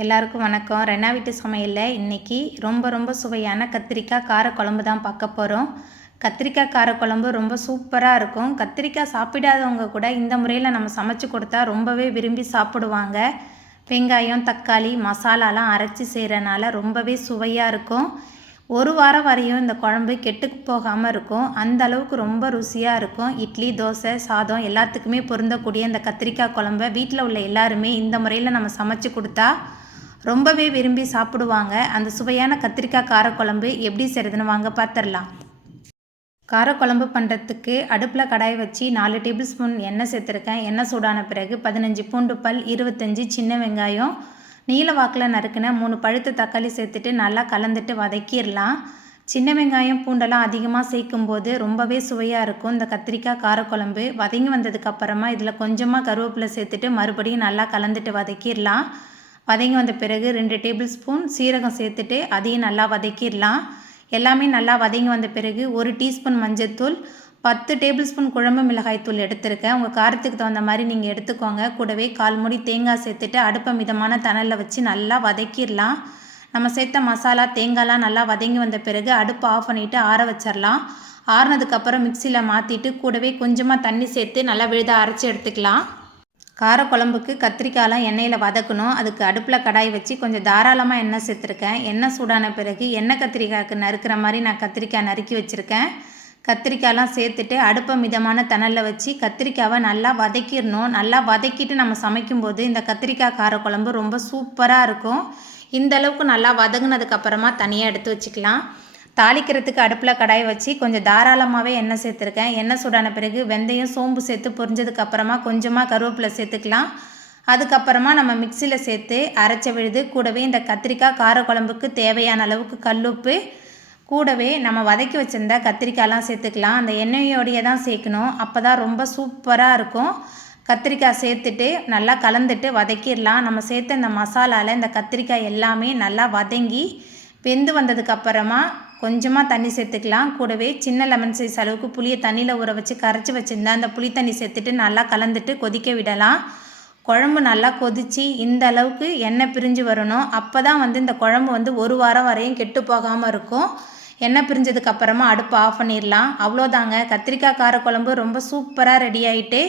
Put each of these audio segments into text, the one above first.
எல்லாருக்கும் வணக்கம். ரெனா வீட்டு சமையலில் இன்றைக்கி ரொம்ப சுவையான கத்திரிக்காய் காரக்குழம்பு தான் பார்க்க போகிறோம். கத்திரிக்காய் காரக்குழம்பு ரொம்ப சூப்பராக இருக்கும். கத்திரிக்காய் சாப்பிடாதவங்க கூட இந்த முறையில் நம்ம சமைச்சு கொடுத்தா ரொம்பவே விரும்பி சாப்பிடுவாங்க. வெங்காயம், தக்காளி, மசாலாலாம் அரைச்சி செய்கிறனால ரொம்பவே சுவையாக இருக்கும். ஒரு வாரம் வரையும் இந்த குழம்பு கெட்டு போகாமல் இருக்கும். அந்த அளவுக்கு ரொம்ப ருசியாக இருக்கும். இட்லி, தோசை, சாதம் எல்லாத்துக்குமே பொருந்தக்கூடிய இந்த கத்திரிக்காய் குழம்பை வீட்டில் உள்ள எல்லாருமே இந்த முறையில் நம்ம சமைச்சு கொடுத்தா ரொம்பவே விரும்பி சாப்பிடுவாங்க. அந்த சுவையான கத்திரிக்காய் காரக்குழம்பு எப்படி செய்கிறதுன்னு வாங்க பார்த்துடலாம். காரக்குழம்பு பண்ணுறதுக்கு அடுப்பில் கடாய் வச்சு 4 டேபிள் ஸ்பூன் எண்ணெய் சேர்த்துருக்கேன். எண்ணெய் சூடான பிறகு 15 பூண்டு பல், 25 சின்ன வெங்காயம், நீல வாக்கில் நறுக்கின 3 பழுத்த தக்காளி சேர்த்துட்டு நல்லா கலந்துட்டு வதக்கிடலாம். சின்ன வெங்காயம் பூண்டெல்லாம் அதிகமாக சேர்க்கும்போது ரொம்பவே சுவையாக இருக்கும் இந்த கத்திரிக்காய் காரக்குழம்பு. வதங்கி வந்ததுக்கப்புறமா இதில் கொஞ்சமாக கருவேப்பிலை சேர்த்துட்டு மறுபடியும் நல்லா கலந்துட்டு வதக்கிடலாம். வதங்கி வந்த பிறகு 2 டேபிள் ஸ்பூன் சீரகம் சேர்த்துட்டு அதையும் நல்லா வதக்கிடலாம். எல்லாமே நல்லா வதங்கி வந்த பிறகு 1 டீஸ்பூன் மஞ்சள்தூள், 10 டேபிள் ஸ்பூன் குழம்பு மிளகாய்த்தூள் எடுத்திருக்கேன். உங்கள் காரத்துக்கு தகுந்த மாதிரி நீங்கள் எடுத்துக்கோங்க. கூடவே 1/4 மூடி தேங்காய் சேர்த்துட்டு அடுப்பை மிதமான தணலில் வச்சு நல்லா வதக்கிடலாம். நம்ம சேர்த்த மசாலா, தேங்காய்லாம் நல்லா வதங்கி வந்த பிறகு அடுப்பை ஆஃப் பண்ணிவிட்டு ஆற வச்சிடலாம். ஆறுனதுக்கப்புறம் மிக்சியில் மாற்றிட்டு கூடவே கொஞ்சமாக தண்ணி சேர்த்து நல்லா விழுத அரைச்சி எடுத்துக்கலாம். காரக்குழம்புக்கு கத்திரிக்காயெலாம் எண்ணெயில் வதக்கணும். அதுக்கு அடுப்பில் கடாய் வச்சு கொஞ்சம் தாராளமாக எண்ணெய் சேர்த்துருக்கேன். எண்ணெய் சூடான பிறகு எண்ணெய் கத்திரிக்காய்க்கு நறுக்கிற மாதிரி நான் கத்திரிக்காய் நறுக்கி வச்சுருக்கேன். கத்திரிக்காயெலாம் சேர்த்துட்டு அடுப்பை மிதமான தணலில் வச்சு கத்திரிக்காவை நல்லா வதக்கிடணும். நல்லா வதக்கிட்டு நம்ம சமைக்கும்போது இந்த கத்திரிக்காய் காரக்குழம்பு ரொம்ப சூப்பராக இருக்கும். இந்த அளவுக்கு நல்லா வதங்கினதுக்கப்புறமா தனியாக எடுத்து வச்சுக்கலாம். தாளிக்கிறதுக்கு அடுப்பில் கடாய் வச்சு கொஞ்சம் தாராளமாகவே எண்ணெய் சேர்த்துருக்கேன். எண்ணெய் சூடான பிறகு வெந்தயம், சோம்பு சேர்த்து பொரிஞ்சதுக்கப்புறமா கொஞ்சமாக கருவேப்பிலை சேர்த்துக்கலாம். அதுக்கப்புறமா நம்ம மிக்சியில் சேர்த்து அரைச்ச விழுது கூடவே இந்த கத்திரிக்காய் காரக்குழம்புக்கு தேவையான அளவுக்கு கல்லுப்பு, கூடவே நம்ம வதக்கி வச்சுருந்த கத்திரிக்காயெலாம் சேர்த்துக்கலாம். அந்த எண்ணெயோடையே தான் சேர்க்கணும். அப்போ தான் ரொம்ப சூப்பராக இருக்கும். கத்திரிக்காய் சேர்த்துட்டு நல்லா கலந்துட்டு வதக்கிடலாம். நம்ம சேர்த்த இந்த மசாலாவில் இந்த கத்திரிக்காய் எல்லாமே நல்லா வதங்கி வெந்து வந்ததுக்கப்புறமா கொஞ்சமாக தண்ணி சேர்த்துக்கலாம். கூடவே சின்ன லெமன் சைஸ் அளவுக்கு புளியை தண்ணியில் ஊற வச்சு கரைச்சி வச்சுருந்தேன். அந்த புளி தண்ணி சேர்த்துட்டு நல்லா கலந்துட்டு கொதிக்க விடலாம். குழம்பு நல்லா கொதித்து இந்த அளவுக்கு எண்ணெய் பிரிஞ்சு வரணும். அப்போ தான் இந்த குழம்பு ஒரு வாரம் வரையும் கெட்டு போகாமல் இருக்கும். எண்ணெய் பிரிஞ்சதுக்கப்புறமா அடுப்பு ஆஃப் பண்ணிடலாம். அவ்வளோதாங்க, கத்திரிக்காய் காரக்குழம்பு ரொம்ப சூப்பராக ரெடி ஆகிட்டு.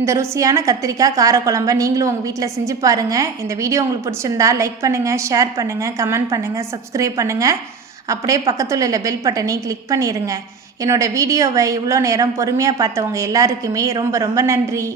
இந்த ருசியான கத்திரிக்காய் காரக்குழம்பை நீங்களும் உங்கள் வீட்டில் செஞ்சு பாருங்கள். இந்த வீடியோ உங்களுக்கு பிடிச்சிருந்தா லைக் பண்ணுங்கள், ஷேர் பண்ணுங்கள், கமெண்ட் பண்ணுங்கள், சப்ஸ்கிரைப் பண்ணுங்கள். அப்படியே பக்கத்தில் உள்ள பெல் பட்டனை கிளிக் பண்ணிடுங்க. என்னோடய வீடியோவை இவ்வளோ நேரம் பொறுமையாக பார்த்தவங்க எல்லாருக்குமே ரொம்ப நன்றி.